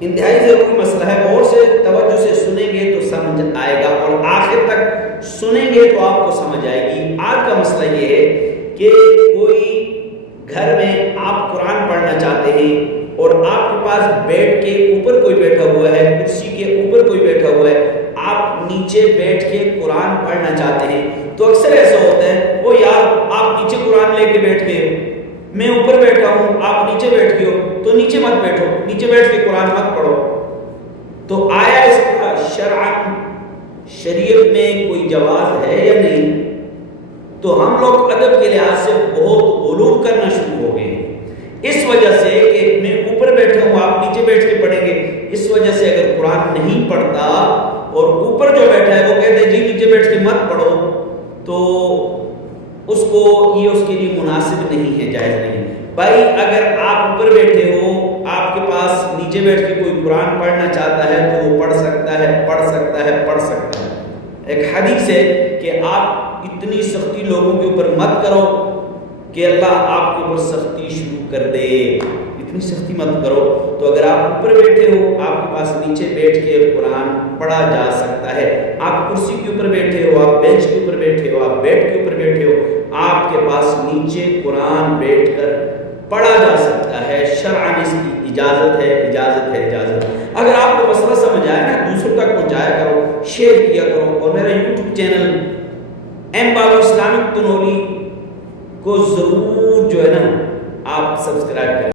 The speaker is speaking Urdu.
انتہائی ضروری مسئلہ ہے، غور سے توجہ سے سنیں گے تو سمجھ آئے گا، اور آخر تک سنیں گے تو آپ کو سمجھ آئے گی۔ آج کا مسئلہ یہ ہے کہ کوئی گھر میں آپ قرآن پڑھنا چاہتے ہیں اور آپ کے پاس بیڈ کے اوپر کوئی بیٹھا ہوا ہے، کرسی کے اوپر کوئی بیٹھا ہوا ہے، آپ نیچے بیٹھ کے قرآن پڑھنا چاہتے ہیں، تو اکثر ایسا ہوتا ہے، وہ یار آپ نیچے قرآن لے کے بیٹھ گئے، میں اوپر بیٹھا ہوں، آپ نیچے بیٹھ گئے ہو، تو نیچے مت بیٹھو، نیچے بیٹھ کے قرآن مت پڑھو۔ تو آیا اس کا شرعاً شریعت میں کوئی جواز ہے یا نہیں؟ تو ہم لوگ ادب کے لحاظ سے بہت غلو کرنا شروع ہو گئے ہیں، اس وجہ سے کہ میں اوپر بیٹھا ہوں، آپ نیچے بیٹھ کے پڑھیں گے، اس وجہ سے اگر قرآن نہیں پڑھتا اور اوپر جو بیٹھا ہے وہ کہتے ہیں جی نیچے بیٹھ کے مت پڑھو، تو اس کو یہ اس کے لیے مناسب نہیں ہے، جائز نہیں۔ بھائی اگر آپ اوپر بیٹھے ہو، آپ کے پاس نیچے بیٹھ کے کوئی قرآن پڑھنا چاہتا ہے تو وہ پڑھ سکتا ہے، پڑھ سکتا ہے، پڑھ سکتا ہے۔ ایک حدیث ہے کہ آپ اتنی سختی لوگوں کے اوپر مت کرو کہ اللہ آپ کے اوپر سختی شروع کر دے، اتنی سختی مت کرو۔ تو اگر آپ اوپر بیٹھے ہو، آپ کے پاس نیچے بیٹھ کے قرآن پڑھا جا سکتا ہے۔ آپ کرسی کے اوپر بیٹھے ہو، آپ بینچ کے اوپر بیٹھے ہو، آپ بیڈ کے اوپر بیٹھے ہو، آپ کے پاس نیچے قرآن بیٹھ کر پڑھا جا سکتا ہے، شرعاً اس کی اجازت ہے، اجازت ہے، اجازت ہے۔ اگر آپ کو مسئلہ سمجھ آئے نا، دوسروں تک پہنچایا کرو، شیئر کیا کرو، اور میرا یوٹیوب چینل ایم بابو اسلامک تنوری کو ضرور جو ہے نا آپ سبسکرائب کریں۔